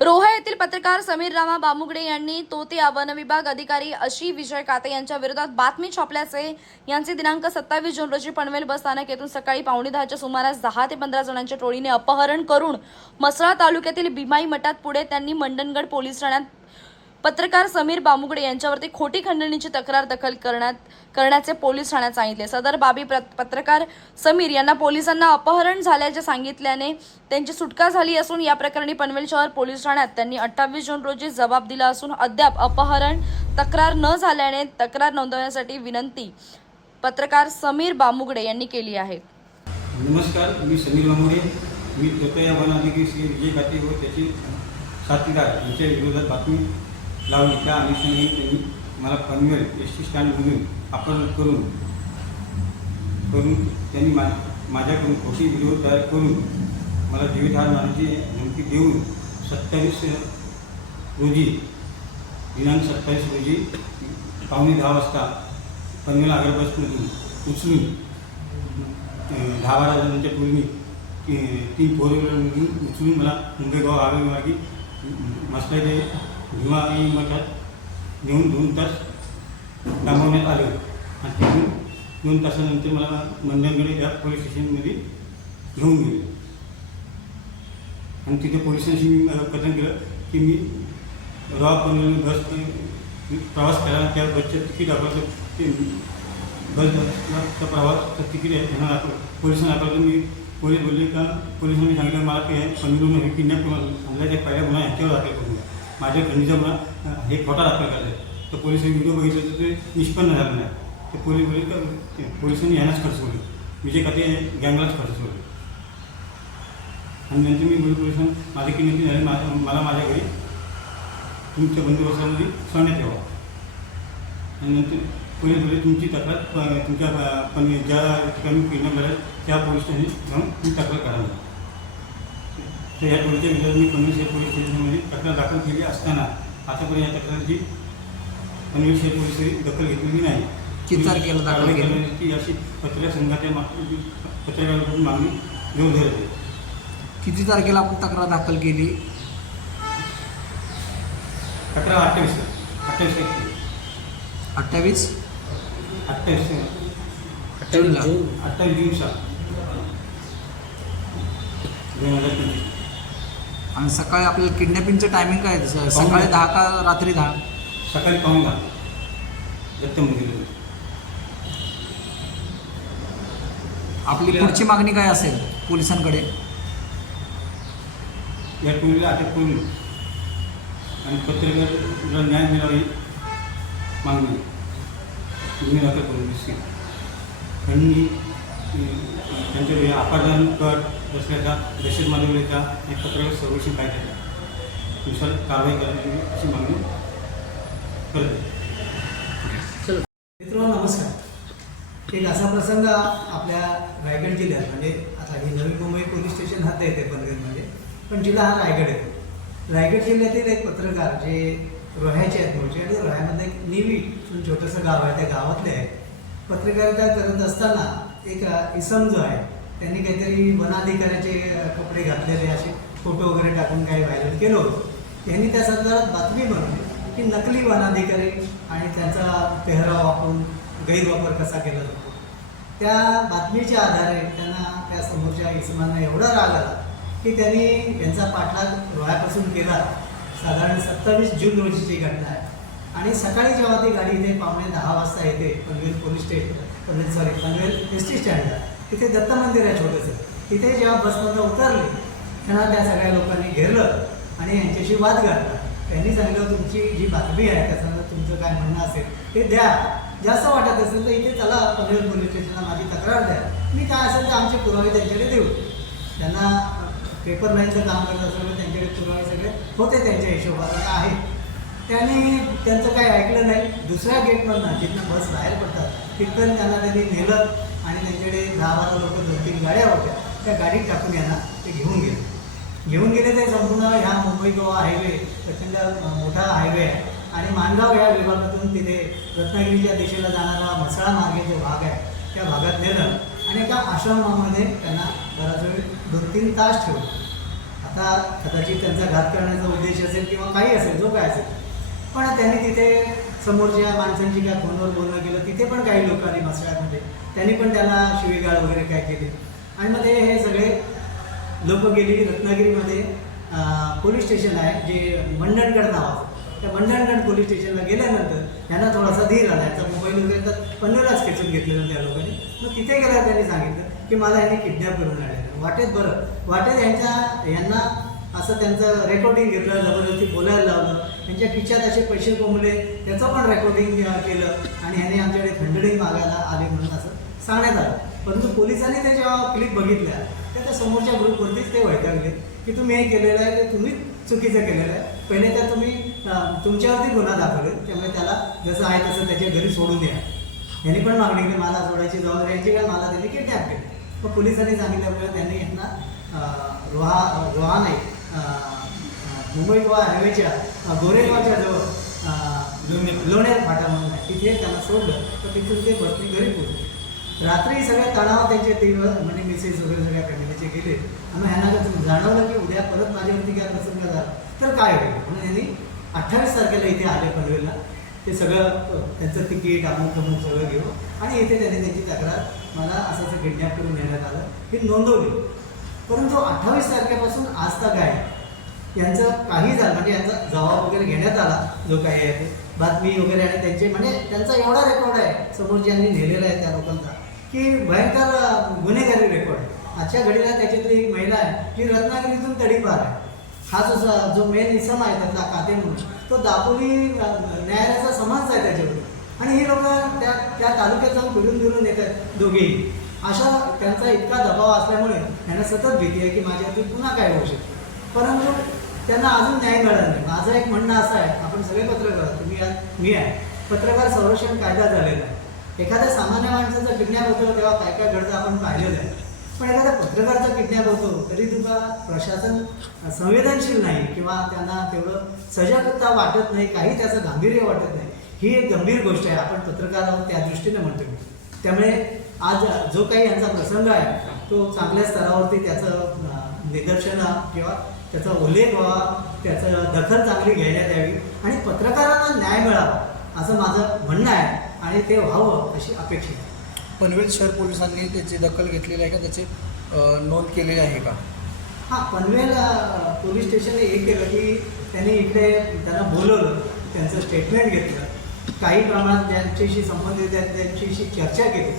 रोहा येथील पत्रकार समीर रामा बामुगडे यांनी तोते वन विभाग अधिकारी अशी विजय काते यांच्या विरोधात बातमी छापल्याचे यांचे दिनांक सत्तावीस जून रोजी पनवेल बस स्थानक येथून सकाळी पावणे दहाच्या सुमारास दहा ते पंधरा जणांच्या टोळीने अपहरण करून मसळा तालुक्यातील भीमाई मठात पुढे त्यांनी मंडणगड पोलीस ठाण्यात पत्रकार समीर बामुगडे यांच्यावरती खोटी खंडणीची तक्रार दाखल करण्यात करण्याचे पोलीस ठाण्यात सांगितले. सदर बाबी प्र- पत्रकार समीर यांना पोलिसांना अपहरण झाल्याचे सांगितल्याने त्यांची सुटका झाली असून या प्रकरणी पनवेल शहर पोलीस ठाण्यात त्यांनी अठ्ठावीस जून रोजी जबाब दिला असून अद्याप अपहरण तक्रार न झाल्याने तक्रार नोंदवण्यासाठी विनंती पत्रकार समीर बामुगडे यांनी केली आहे. नमस्कार मी समीर मामुरे मी वन अधिकारी श्री विजय खाते व त्याची साथीदार यांच्या विरोधात बातमी लावली त्या अनुषंगाने त्यांनी मला पनवेल एस टी स्टँडमधून अपहरण करून करून त्यांनी मा माझ्याकडून खोटी व्हिडिओ तयार करून मला जीवितहार मारण्याची धमकी देऊन सत्तावीस रोजी दिनांक सत्तावीस रोजी पावणे दहा वाजता पनवेल आग्रा उचलून दहा बारा जणांच्या पूर्वी ती- तीन फोर व्हीलरमधून उचलून मला मुंबई गाव आवेमार्गी मसला ते भीमा मठात नेऊन दोन तास थांबवण्यात आलं आणि तिथून दोन तासानंतर मला मंदनगडे या पोलीस स्टेशनमध्ये घेऊन गेले. आणि तिथे पोलिसांशी मी कथन केलं की मी रॉ पनवेल बस प्रवास केला त्या बसचं तिकीट दाखवलं. ते बसचा प्रवास तिकीट आहे त्यांना दाखवलं पोलिसांना दाखवलं. मी पोलीस बोलले का पोलिसांनी सांगितलं मला ते पंधरा हे किडनॅप करून हल्ल्याच्या पहिल्या गुन्हा ह्याच्यावर दाखल करून द्या. माझ्या खनिजम हे खोटा दाखल करायचा तर पोलिसांनी व्हिडिओ बघितले तर ते निष्पन्न झालं नाही. तर पोलीस बोलले तर ते पोलिसांनी यांनाच खर्चवलं विजय खाते गँगलाच खर्चवलं आणि नंतर मी बोललो पोलिसांना माझी किंमती झाली माझ्या मला माझ्या घरी तुमच्या बंदोबस्तामध्ये सोडण्यात ठेवा आणि नंतर पोलीस बोलले तुमची तक्रार तुमच्या पण ज्या ठिकाणी किडनॅप झालं त्या पोलीस स्टेशन जाऊन तुम्ही तक्रार करा तर या टोळीच्या विरोधात मी पनवेल पोलीस स्टेशनमध्ये तक्रार दाखल केली असताना आतापर्यंत या तक्रारची पनवेल शहर पोलिसांनी दखल घेतलेली नाही. दाखल? करण्याची अशी पत्रकार संघाच्या पत्रकाराकडून मागणी घेऊन आहे किती तारखेला आपण तक्रार दाखल केली? तक्रार अठ्ठावीस अठ्ठावीस अठ्ठावीस? अठ्ठावीस जूनला. अठ्ठावीस जून साल दोन हजार पंचवीस. आणि सकाळी आपल्याला किडनॅपिंगचं टायमिंग काय आहे? सकाळी दहा का रात्री दहा? सकाळी पाहून दत्त मंदिर आपली पुढची मागणी काय असेल पोलिसांकडे? या टोळीला अटक करून आणि पत्रकाराला न्याय मिळावी मागणी गुन्हे दाखल करून दिसते त्यांनी अं, त्यांच्याकडे अपहरण कर असल्याचा दहशत माजवल्याचा आणि पत्रकार संरक्षण कायद्याच्या नुसार कारवाई करण्याची अशी मागणी करत मित्रांनो नमस्कार. एक असा प्रसंग आपल्या रायगड जिल्ह्यात म्हणजे आता ही नवी मुंबई पोलीस स्टेशन हात येते पनवेलमध्ये पण जिल्हा हा रायगड येतो रायगड जिल्ह्यातील एक पत्रकार जे रोह्याचे आहेत मूळचे आणि रोह्यामध्ये एक निवी छोटंसं गाव आहे त्या गावातले आहे पत्रकारिता करत असताना एक इसम जो आहे त्यांनी काहीतरी वनाधिकाऱ्याचे कपडे घातलेले असे फोटो वगैरे टाकून काही व्हायरल केलं होतं. त्यांनी त्या संदर्भात बातमी बनवली की नकली वनाधिकारी आणि त्यांचा पेहराव वापरून गैरवापर कसा केला जातो. त्या बातमीच्या आधारे त्यांना त्या समोरच्या इसमांना एवढा राग आला की त्यांनी त्यांचा पाठलाग रोयापासून केला. साधारण सत्तावीस जून रोजीची घटना आहे. आणि सकाळी जेव्हा ती गाडी इथे पावणे दहा वाजता येते Panvel police station sorry Panvel S T स्टँडला. तिथे दत्त मंदिर आहे छोटंसं. तिथे जेव्हा बसमधनं उतरली त्यांना त्या सगळ्या लोकांनी घेरलं आणि यांच्याशी वाद घातला. त्यांनी सांगितलं तुमची जी बातमी आहे त्याचं तुमचं काय म्हणणं असेल ते द्या. जास्त वाटत असेल तर इथे चला पनवेल पोलीस स्टेशनला माझी तक्रार द्या. मी काय असेल तर आमचे पुरावे त्यांच्याकडे देऊ. त्यांना पेपरमॅनचं काम करत असल्यामुळे त्यांच्याकडे पुरावे सगळे होते त्यांच्या हिशोबाने आहेत त्यांनी त्यांचं काही ऐकलं नाही. दुसऱ्या गेटमधनं जिथनं बस बाहेर पडतात तिथपर्यंत त्यांना त्यांनी नेलं आणि त्यांच्याकडे दहा बारा लोक दोन तीन गाड्या होत्या. त्या गाडीत टाकून यांना ते घेऊन गेले. घेऊन गेले ते संपूर्ण ह्या मुंबई गोवा हायवे प्रचंड मोठा हायवे आहे. आणि मानगाव या विभागातून तिथे रत्नागिरीच्या दिशेला जाणारा मसळा मार्गे जो भाग आहे त्या भागात नेलं आणि एका आश्रमामध्ये त्यांना बराच वेळ दोन तीन तास ठेवलं. आता कदाचित त्यांचा घात करण्याचा उद्देश असेल किंवा काही असेल जो काय असेल पण त्यांनी तिथे समोरच्या माणसांची काय फोनवर बोलणं केलं तिथे पण काही लोक मसळ्यामध्ये त्यांनी पण त्याला शिवीगाळ वगैरे काय केली. आणि मग ते हे सगळे लोक गेली रत्नागिरीमध्ये पोलीस स्टेशन आहे जे मंडणगड नावाचं त्या मंडणगड पोलीस स्टेशनला गेल्यानंतर यांना थोडासा धीर आला. याचा मोबाईल वगैरे तर पनवेलाच खेचून घेतलेलं त्या लोकांनी. मग तिथे गेल्यावर त्यांनी सांगितलं की मला यांनी किडनॅप करून आणलेलं वाटेत बरं. वाटेत यांच्या यांना असं त्यांचं रेकॉर्डिंग घेतलं जबरदस्ती बोलायला लावलं. त्यांच्या खिशात असे पैसे कोंबले त्याचं पण रेकॉर्डिंग केलं आणि ह्याने आमच्याकडे खंडणी मागायला आले म्हणून असं सांगण्यात आलं. परंतु पोलिसांनी त्याच्या क्लिप बघितल्या तर त्या समोरच्या ग्रुपवरतीच ते वैतागले की तुम्ही हे केलेलं आहे ते तुम्ही चुकीचं केलेलं आहे. पहिले तर तुम्ही तुमच्यावरती गुन्हा दाखवले त्यामुळे त्याला जसं आहे तसं त्याच्या घरी सोडून द्या. यांनी पण मागणी केली मला सोडायची जबाबदारी यांची काय मला त्यांनी किडनॅप केली मग पोलिसांनी सांगितल्यामुळे त्यांनी यांना रोहा रोहा नाही मुंबई गोवा हायवेच्या गोरेगावच्या जवळ अं, लोणार फाटा म्हणून आहे. तिथे त्यांना सोडलं तर तिथून ते बसने घरी पोहोचले. रात्री सगळ्या तणाव त्यांचे तीव्र म्हणजे मिसेस वगैरे सगळ्या फॅमिलीचे गेले. आणि ह्यांना कसं जाणवलं की उद्या परत माझ्यावरती काय प्रसंग झाला तर काय होईल? म्हणून यांनी अठ्ठावीस तारखेला इथे आले पनवेलला. ते सगळं त्यांचं तिकीट अमुक अमुक सगळं घेऊन आणि इथे त्यांनी त्यांची तक्रार मला असं असं किडनॅप करून नेण्यात आलं. हे नोंदवली. परंतु अठ्ठावीस तारखेपासून आज तक आहे. यांचं काही झालं म्हणजे यांचा जबाब वगैरे घेण्यात आला जो काही आहे ते. बातमी वगैरे आणि त्यांचे म्हणजे त्यांचा एवढा रेकॉर्ड आहे समोर ज्यांनी नेलेला आहे त्या लोकांचा की भयंकर गुन्हेगारी रेकॉर्ड आहे. आजच्या घडीला त्याच्यातली एक महिला आहे जी रत्नागिरीतून तडीपार आहे. हा जो जो मेन इसम आहे त्यातला काते म्हणून तो दापोली न्यायालयाचा समाज आहे त्याच्यावर आणि ही लोक त्या त्या तालुक्यात जाऊन फिरून फिरून येतात दोघेही. अशा त्यांचा इतका दबाव असल्यामुळे यांना सतत भीती आहे की माझ्यावरती पुन्हा काय होऊ शकतं. परंतु त्यांना अजून न्याय मिळाला नाही. माझं एक म्हणणं असं आहे आपण सगळे पत्रकार तुम्ही मी आहे. पत्रकार संरक्षण कायदा झालेला आहे. एखाद्या सामान्य माणसाचं किडनॅप होतं तेव्हा काय काय घडतं आपण पाहिलेलं आहे. पण एखाद्या पत्रकारचा किडनॅप होतो तरी तुला प्रशासन संवेदनशील नाही किंवा त्यांना तेवढं सजगता वाटत नाही काही त्याचं गांभीर्य वाटत नाही. ही एक गंभीर गोष्ट आहे. आपण पत्रकार आहोत त्या दृष्टीने म्हणतो. त्यामुळे आज जो काही यांचा प्रसंग आहे तो चांगल्या स्तरावरती त्याचं निदर्शन किंवा त्याचा उल्लेख व्हावा त्याचं दखल चांगली घेण्यात यावी आणि पत्रकारांना न्याय मिळावा असं माझं म्हणणं आहे आणि ते व्हावं अशी अपेक्षा आहे. पनवेल शहर पोलिसांनी त्याची दखल घेतलेली आहे का? त्याची नोंद केलेली आहे का? हां पनवेल पोलीस स्टेशनने हे केलं की त्यांनी इकडे त्यांना बोलवलं त्यांचं स्टेटमेंट घेतलं. काही प्रमाणात ज्यांच्याशी संबंधित त्यांच्याशी चर्चा केली.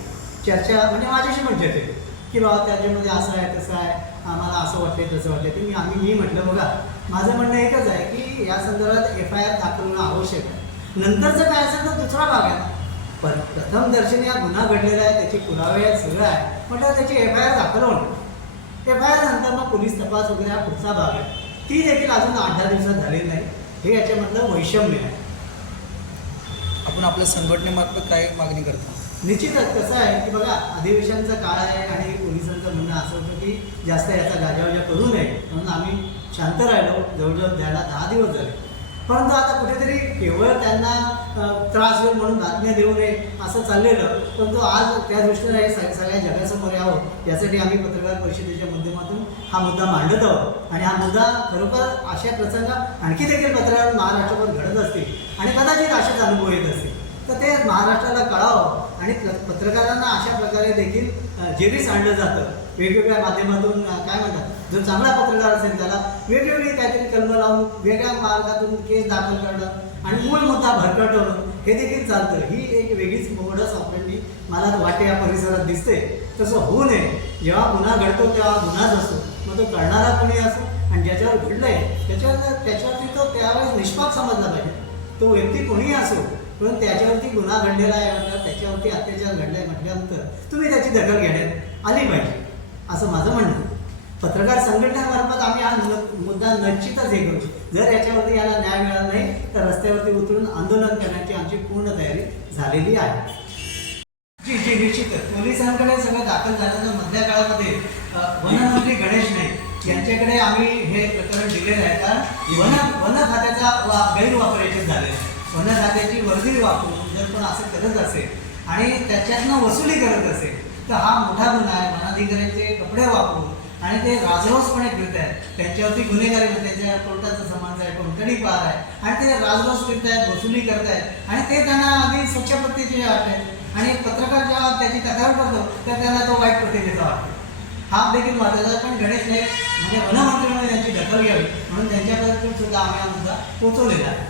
चर्चा म्हणजे माझ्याशी पण चर्चा केली. की बाबा त्याच्यामध्ये असं आहे तसं आहे आम्हाला असं वाटतंय तसं वाटते ते मी आम्ही मी म्हटलं बघा माझं म्हणणं एकच आहे की या संदर्भात एफ आय आर दाखल होणं आवश्यक आहे. नंतरचं काय असेल तर दुसरा भाग आहे. पण प्रथम दर्शनी हा गुन्हा घडलेला आहे त्याचे पुरावे आहे सगळं आहे. म्हटलं त्याची एफ आय आर दाखल होणं एफ आय आर नंतर मग पोलीस तपास वगैरे हा पुढचा भाग आहे. ती देखील अजून आठ दहा दिवसात झालेली नाही. हे याच्यामधलं वैषम्य आहे. आपण आपल्या संघटनेमार्फत काय मागणी करतो? निश्चितच कसं आहे की बघा अधिवेशनचा काळ आहे आणि पोलिसांचं म्हणणं असं होतं की जास्त याचा गाजावाजा करू नये. म्हणून आम्ही शांत राहिलो. जवळजवळ द्यायला दहा दिवस झाले. परंतु आता कुठेतरी केवळ त्यांना त्रास होईल म्हणून बातम्या देऊ नये असं चाललेलं. परंतु आज त्या दृष्टीने हे सगळ्या जगासमोर यावं यासाठी आम्ही पत्रकार परिषदेच्या माध्यमातून हा मुद्दा मांडत आहोत. आणि हा मुद्दा खरोखर अशा प्रसंगात आणखी देखील पत्रकार महाराष्ट्रावर घडत असतील आणि कदाचित असेच अनुभव येत असतील. तर ते महाराष्ट्राला कळावं. आणि प- पत्रकारांना अशा प्रकारे देखील अ, जेरीस आणलं जातं वेगवेगळ्या माध्यमातून काय म्हणतात जो चांगला पत्रकार असेल त्याला वेगवेगळी काहीतरी कलम लावून वेगळ्या मार्गातून केस दाखल करणं आणि मूळ मुद्दा भरकटवणं हे देखील चालतं. ही एक वेगळीच मोडस आपल्याला मला वाटे वाटते या परिसरात दिसते तसं होऊ नये. जेव्हा गुन्हा घडतो तेव्हा गुन्हाच असतो. मग तो करणारा कोणी असो आणि ज्याच्यावर घडलंय त्याच्यावर त्याच्यावरती तो त्यावेळेस निष्पाप समजला पाहिजे. तो व्यक्ती कोणीही असो पण त्याच्यावरती गुन्हा घडलेला आहे म्हटलं त्याच्यावरती अत्याचार घडलाय म्हटल्यानंतर तुम्ही त्याची दखल घेण्यात आली पाहिजे असं माझं म्हणणं पत्रकार संघटनेमार्फत आम्ही हा मुद्दा निश्चितच हे करू. जर याच्यावरती याला न्याय मिळाला नाही तर रस्त्यावरती उतरून आंदोलन करण्याची आमची पूर्ण तयारी झालेली आहे. जी जी निश्चितच पोलिसांकडे सगळं दाखल झाल्याचं मधल्या काळामध्ये वनमंत्री गणेश नाईक यांच्याकडे आम्ही हे प्रकरण दिलेलं आहे. कारण वन वन खात्याचा गैरवापर याच्यात झालेला आहे. वन खात्याची वर्दी वापरून जर पण असं करत असेल आणि त्याच्यातनं वसुली करत असेल तर हा मोठा गुन्हा आहे. वनाधिकाऱ्यांचे कपडे वापरून आणि ते राजरोसपणे फिरत आहेत. त्यांच्यावरती गुन्हेगारी त्यांच्या कोर्टाचा समाज आहे कोणतडी पार आहे. आणि ते राजरोस फिरत आहेत वसुली करतायत आणि ते त्यांना अगदी स्वच्छ वाटतात वाटत आणि पत्रकार जेव्हा त्याची तक्रार करतो तर त्यांना तो वाईट पद्धतीचा वाटतो. हा देखील महत्त्वाचा पण गणेश नाईक म्हणजे वनमंत्र्यांनी त्यांची दखल घ्यावी म्हणून त्यांच्यापर्यंत सुद्धा आम्ही हा मुद्दा आहे.